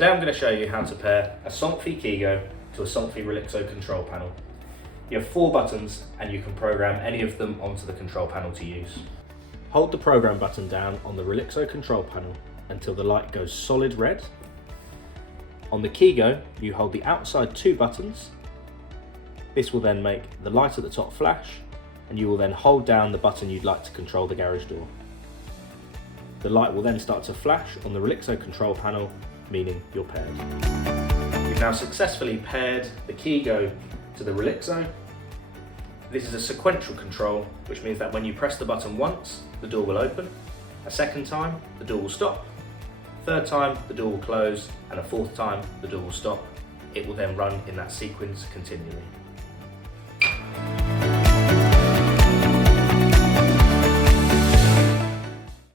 Today I'm going to show you how to pair a Somfy Keygo to a Somfy Relaxo control panel. You have 4 buttons and you can program any of them onto the control panel to use. Hold the program button down on the Relaxo control panel until the light goes solid red. On the Keygo, you hold the outside 2 buttons. This will then make the light at the top flash, and you will then hold down the button you'd like to control the garage door. The light will then start to flash on the Relaxo control panel, meaning you're paired. You've now successfully paired the Keygo to the Relaxo. This is a sequential control, which means that when you press the button once, the door will open. A second time, the door will stop. Third time, the door will close, and a fourth time, the door will stop. It will then run in that sequence continually.